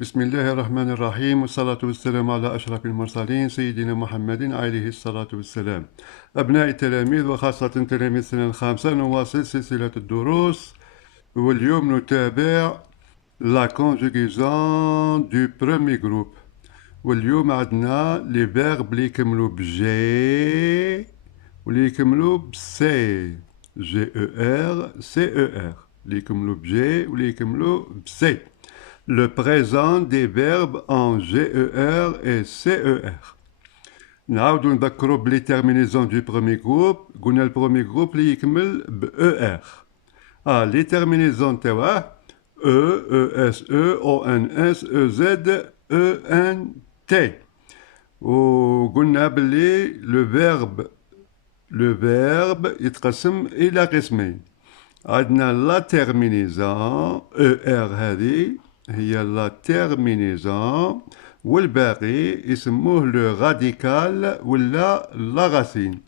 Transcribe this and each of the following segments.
بسم الله الرحمن الرحيم والصلاة والسلام على أشرف المرسلين سيدنا محمد عليه الصلاة والسلام. أبناء التلاميذ وخاصة تلاميذ السنة الخامسة، نواصل سلسلة الدروس، واليوم نتابع la conjugaison du premier groupe. واليوم عندنا لي فيرب اللي يكملوا بجي واللي يكملوا بسي، جي او ار سي او ار، اللي يكملوا بجي واللي يكملوا بسي. Le présent des verbes en GER et CER. نعاودو نذكرو بلي terminaisons du premier groupe. قلنا البرومي جروب اللي يكمل ب ER. لي terminaisons تاوعه E, ESE, ONS, EZ, ENT. وقلنا بلي le verbe يتقسم إلى قسمين. عندنا لا terminaison ER هذه هي لا terminaison، والباقي يسموه لو راديكال ولا لا راسين.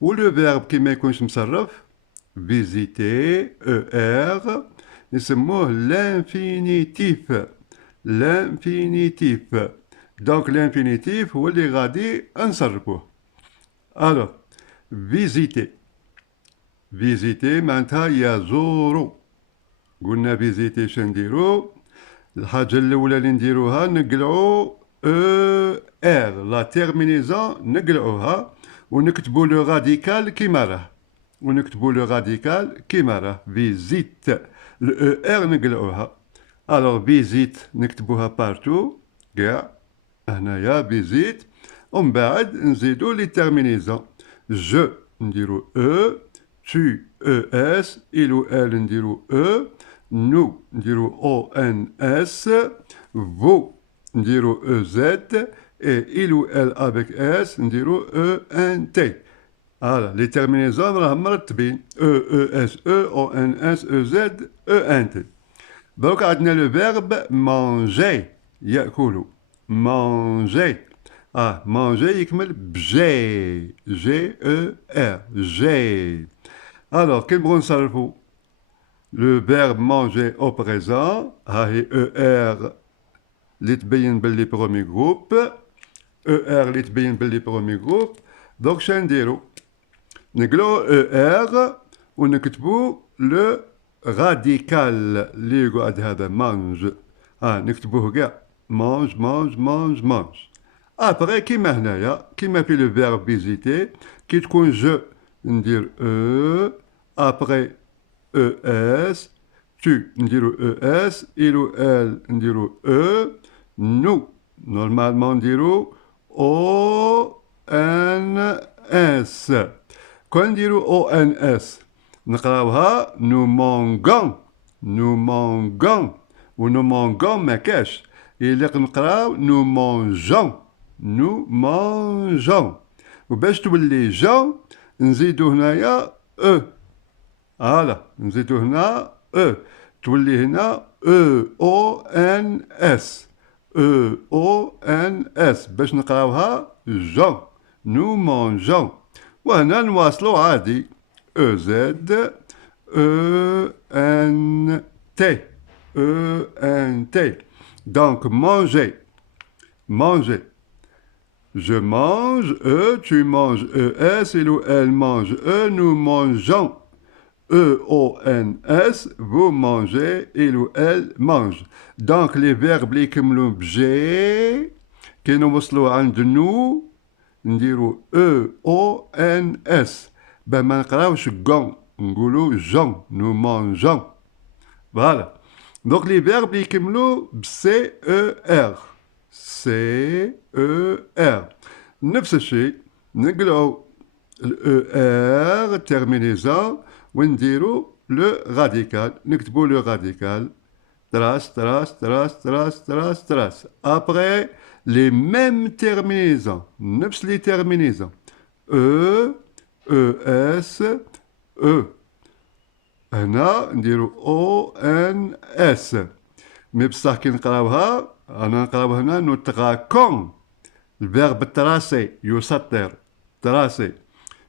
ولو فيرب كي ما يكونش مصرف فيزيتي او ار يسموه لانفينيتيف. لانفينيتيف دونك لانفينيتيف هو اللي غادي نصرفوه. الوغ فيزيتي، فيزيتي معناتها يزورو. قلنا فيزيتي شنديرو؟ الحاجة الأولى اللي نديروها نقلعو ار، لا تيرمينيزون نقلعوها ونكتبو لو راديكال كيما راه، ونكتبو لو راديكال كيما راه. فيزيت الاو ار نقلعوها. الوغ فيزيت نكتبوها بارتو كاع هنايا فيزيت، ومن بعد نزيدو لي تيرمينيزون. جو نديرو او، tu ES, il ou elle نديرو E, nous نديرو ONS, vous نديرو EZ, et il ou elle avec S نديرو ENT. Voilà, les terminaisons راهم مرتبين E, ESE, ONS, EZ, ENT. Donc عندنا le verbe manger يأكل. manger. manger يكمل بجي، G E R, G. Alors, quel bon salvo? Le verbe manger au présent, هاهي ER اللي تبين باللي برومي جروب، ER اللي تبين باللي برومي جروب. دونك شنديرو؟ نقلو ER ونكتبو لو راديكال اللي يقعد هذا مانج. نكتبوه كاع مانج مانج مانج مانج. ابري كيما هنايا كيما في لو فيرب فيزيتي، كي تكون جو ندير E, après ES, tu نديرو ES, il ou elle نديرو E, nous normalement نديرو ONS. كون نديرو ONS نقراوها nous mangeons، nous mangeons، و nous mangeons ما كاش، إلا نقراو nous mangeons، nous mangeons. وباش تولي جون نزيدو هنايا او. نزيدو هنا او تولي هنا او ان اس، او ان اس باش نقراوها جون، نو مونجون. وهنا نواصلو عادي او زد او ان تي، او ان تي. دونك مانجي، مانجي. Je mange, tu manges, ES, il ou elle mange, nous mangeons, EONS, vous mangez, il ou elle mange. Donc les verbes اللي يكملوا بجي كي نوصلوا عند نو نديروا EONS، ما نقراوش غون، نقولوا جون، nous mangeons. Voilà. Donc les verbes اللي يكملوا بCER. CER. نفس الشيء نقلعوا الER terminaison ونديروا لو راديكال، نكتبوا لو راديكال تراس تراس تراس تراس تراس تراس. après les mêmes terminaisons، نفس لي terminaisons E, ES, E. هنا نديروا ONS. مي بصح كي نقراوها أنا نقراوها هنا نتراكم. الفيرب تراسي يسطر، تراسي.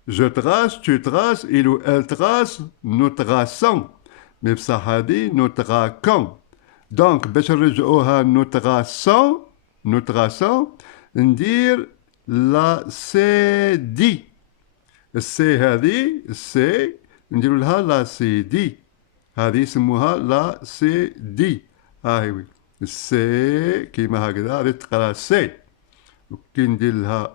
Je trace, tu traces, il ou elle trace, nous traçons. Mais بصح هذه nous traquons. دونك باش نرجعوها نوتغاسون ندير لا سي دي. السي هذه السي نديرو لها لا سي دي، هذه يسموها لا سي دي. وي السي كيما هكذا هذه تقرا سي، وكي ندير لها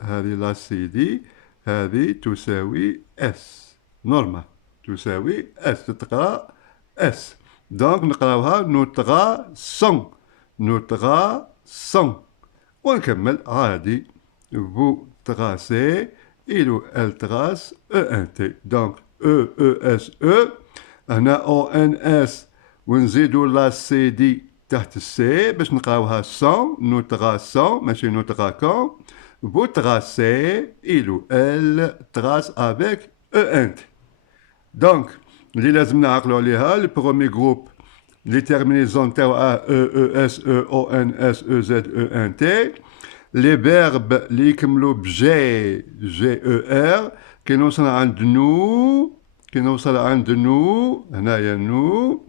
هذه لا سي دي هذه تساوي اس نورمال، تساوي اس تقرا اس. دونك نقراوها نوتغاسون ونكمل عادي. vous tracez il ou elle trace ENT. donc EESE هنا ONS ونزيدو لا سي دي تحت السي باش نقراوها سون نوتغاسون ماشي نوتغاكون. vous tracez il ou elle trace avec ENT. donc اللي لازم نعقلو عليها البرومي جروب les terminaisons تاعها E, E, S, E, O, N, S, E, Z, E, N, T. Les verbes اللي يكملوا ب G, G, E, R كي نوصل عند نو هنايا نو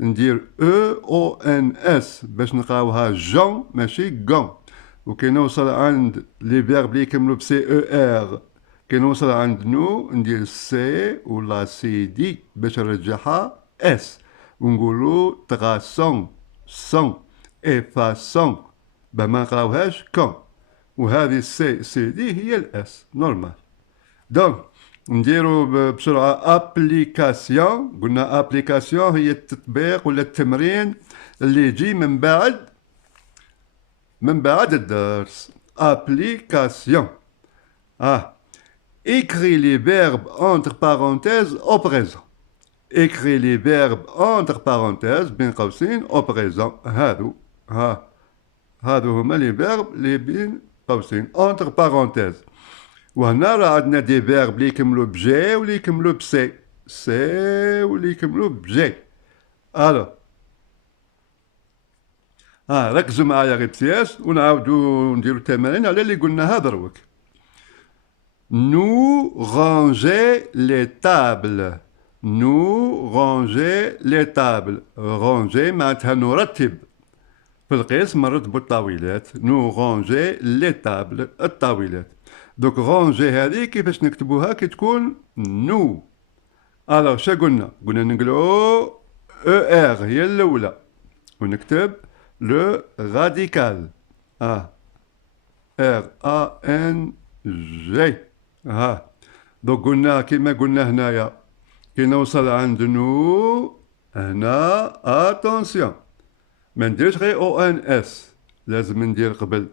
ندير E, O, N, S باش نقراوها جون ماشي جون. وكي نوصل عند les verbes اللي يكملوا ب C, E, R كي نوصل عند نو ندير سي ولا سي دي باش نرجعها اس ونقولوا تغاسون سون افاسون ما نقراوهاش كون. وهذه السي سي دي هي الاس نورمال. دونك نديروا بسرعه ابليكاسيون. قلنا ابليكاسيون هي التطبيق ولا التمرين اللي يجي من بعد الدرس. ابليكاسيون écris les verbes entre parenthèses au présent. écris les verbes entre parenthèses بين قوسين au présent. هادو هما لي فيرب اللي بين قوسين entre parenthèses. وهنا راه عندنا دي فيرب اللي يكملوا بجي واللي يكملوا بسي، سي واللي يكملوا بجي. الو ركزوا معايا غير بسياس ونعاودوا نديروا التمارين على اللي قلناها دروك. Nous ranger les tables. Nous ranger les tables. ranger معناتها نرتب في القسم نرتبوا الطاولات. Nous ranger les tables الطاولات. دوك ranger هذه كيفاش نكتبوها كي تكون نو. الوغ شا قلنا نقولوا ER هي الأولى ونكتب لو راديكال RANG. دوك قلنا كيما قلنا هنايا كي نوصل عند نو هنا اتونسيون ما نديرش غير او ان اس، لازم ندير قبل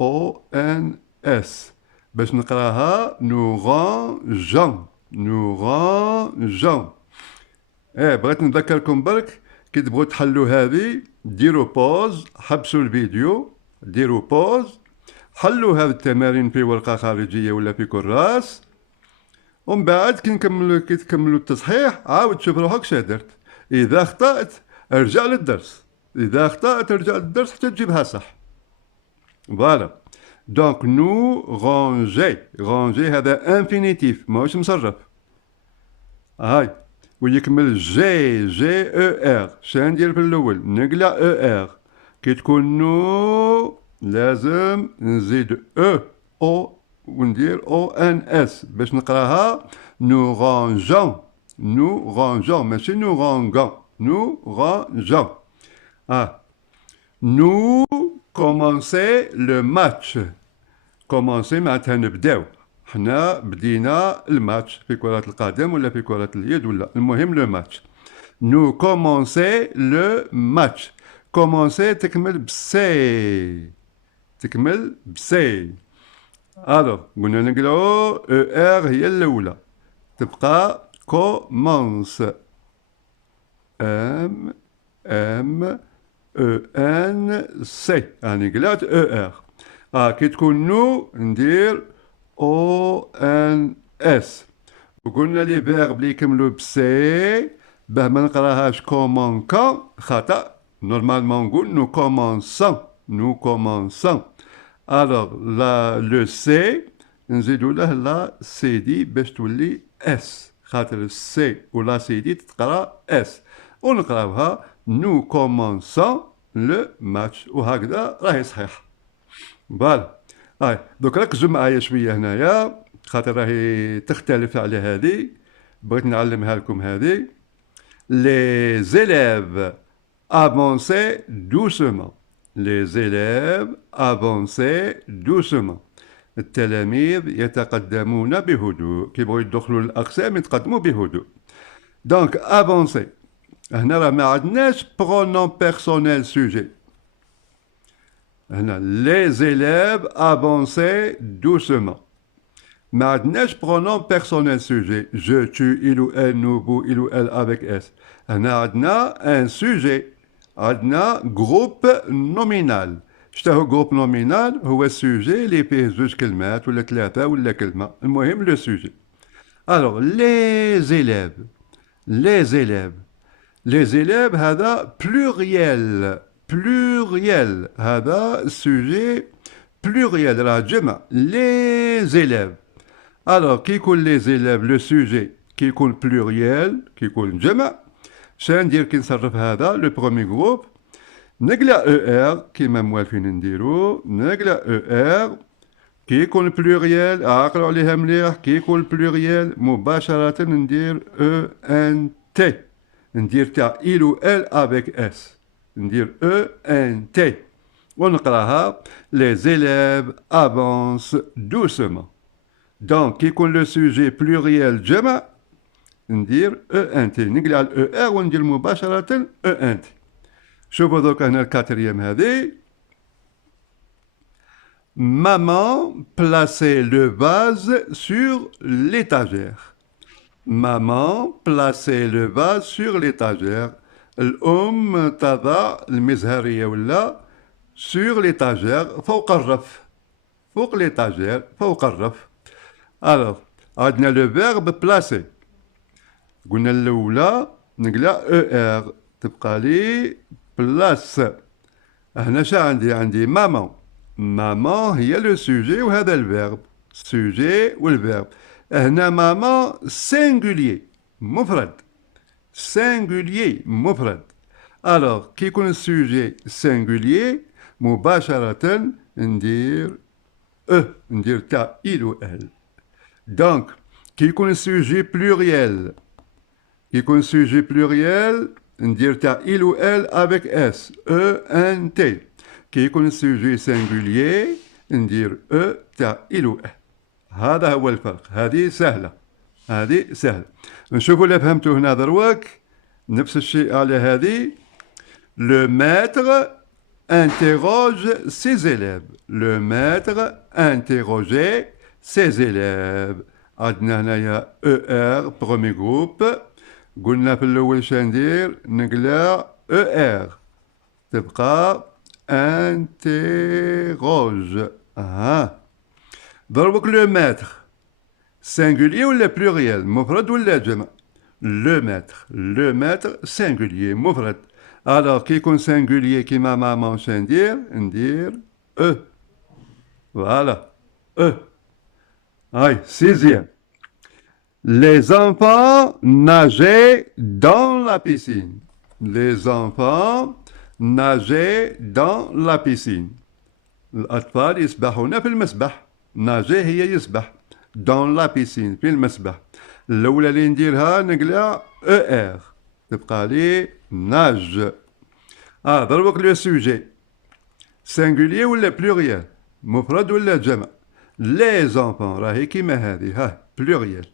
او ان اس باش نقراها نورانجون. بغيت نذكركم برك كي تبغوا تحلوا هذه ديروا بوز، حبسوا الفيديو ديروا بوز، حلوا هذه التمارين في ورقة خارجية ولا في كراس، ومن بعد كي تكملوا التصحيح عاود شوف روحك شا درت. إذا أخطأت ارجع للدرس، حتى تجيبها صح. فوالا دونك نو رونجي هذا انفينيتيف ماهوش مصرف. ويكمل جي او ار. شا ندير في الأول نقلع او ار. كي تكون نو لازم نزيد او وندير او ان اس باش نقراها نورانجون ماشي نورانغون. نو كومونسي لو ماتش. كومونسي معناتها نبداو، حنا بدينا الماتش في كرة القدم ولا في كرة اليد ولا المهم لو ماتش. نو كومونسي لو ماتش. كومونسي تكمل بسي. الو قلنا نقراو ار هي الاولى تبقى كومونس ام او ان سي. راني قلعت او ار. كي تكون نو ندير او ان اس. وقلنا لي فيرب اللي يكملوا بسي باه ما نقراهاش كومونكون خطا، نورمالمون نقول نو كومونسون. Alors, le C, نزيدو له لا سي دي باش تولي اس، خاطر السي ولا سي دي تتقرا اس. ونقراوها nous commençons le match وهكذا راهي صحيح. فوالا دوك ركزوا معايا شويه هنايا خاطر راهي تختلف على هذه، بغيت نعلمها لكم هذه. Les élèves avançaient doucement. Les élèves avançaient doucement. التلاميذ يتقدمون بهدوء. كي يبغوا يدخلوا للأقسام يتقدموا بهدوء. دونك avancer هنا راه ما عندناش pronom personnel sujet. هنا les élèves avançaient doucement. ما عندناش pronom personnel sujet. Je, tu, il ou elle, nous, vous, il ou elle avec S. هنا عندنا un sujet. عندنا groupe nominal. شتاهو جروب نومينال؟ هو السوجي اللي فيه زوج كلمات ولا ثلاثة ولا كلمة، المهم لو سوجي. Alors les élèves هذا pluriel هذا السوجي pluriel راه جمع les élèves. Alors كي يكون les élèves لو سوجي كي يكون pluriel كي يكون جمع، شندير كي نصرف هذا لو برومي جروب نقلع ER كيما موالفين نديرو، نقلع ER كي يكون بلوريال عقلوا عليها مليح، كي يكون بلوريال مباشرة ندير ENT، ندير تاع إل و إل افيك اس، ندير ENT ونقراها les élèves avancent doucement. دونك كي يكون لو سوجي بلوريال جمع ندير ENT، نقلع ال ER وندير مباشرة ENT. شوفوا دوك هنا الكاتريام هذه. Maman plaçait le vase sur l'étagère. Maman plaçait le vase sur l'étagère. الأم تضع المزهرية ولا sur l'étagère فوق الرف. فوق l'étagère فوق الرف. Alors عندنا le verbe placer. قلنا الأولى نقلع ER تبقى لي بلاس. هنا شا عندي مامان. مامان هي لو سوجي وهذا الفيرب، سوجي والفيرب. هنا مامان سينغوليي مفرد، سينغوليي مفرد. الوغ كي يكون السوجي سينغوليي مباشرة ندير ندير تاع إل و إل. دونك كي يكون السوجي بلوريال، كي يكون السوجي بلوريال ندير تاع إل و إل افيك اس، ENT. كي يكون السوجي سينغوليي ندير تاع إل و إل. هذا هو الفرق. هذه سهلة، هذه سهلة. نشوفوا اللي فهمتوا هنا دروك. نفس الشيء على هذه. Le maître interroge ses élèves. Le maître interrogeait ses élèves. عندنا هنايا ER برومي جروب. قلنا في الأول شندير نقلع ER تبقى انتيروج. ضربك لو ماتر سينغوليي ولا بلوريال، مفرد ولا جمع؟ لو ماتر سينغوليي مفرد. الوغ كي يكون سينغوليي كيما مامان ندير فوالا هاي سيزيام. Les enfants nageaient dans la piscine. Les enfants nageaient dans la piscine. الأطفال يسبحون في المسبح. ناجي هي يسبح. dans la piscine في المسبح. الأولى اللي نديرها نقلع ER تبقى لي ناج. ضربك لو سوجي سينغوليي ولا بلوريال، مفرد ولا جمع؟ les enfants راهي كيما هذه بلوريال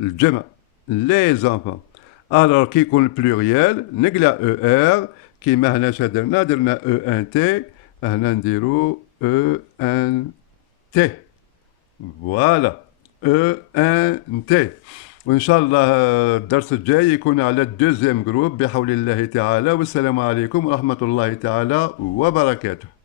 الجمع les enfants. alors كي يكون بلوريال نقلع ER كيما هنا درنا ENT، هنا نديرو ENT. فوالا ENT. وإن شاء الله الدرس الجاي يكون على الدوزيام جروب بحول الله تعالى. والسلام عليكم ورحمة الله تعالى وبركاته.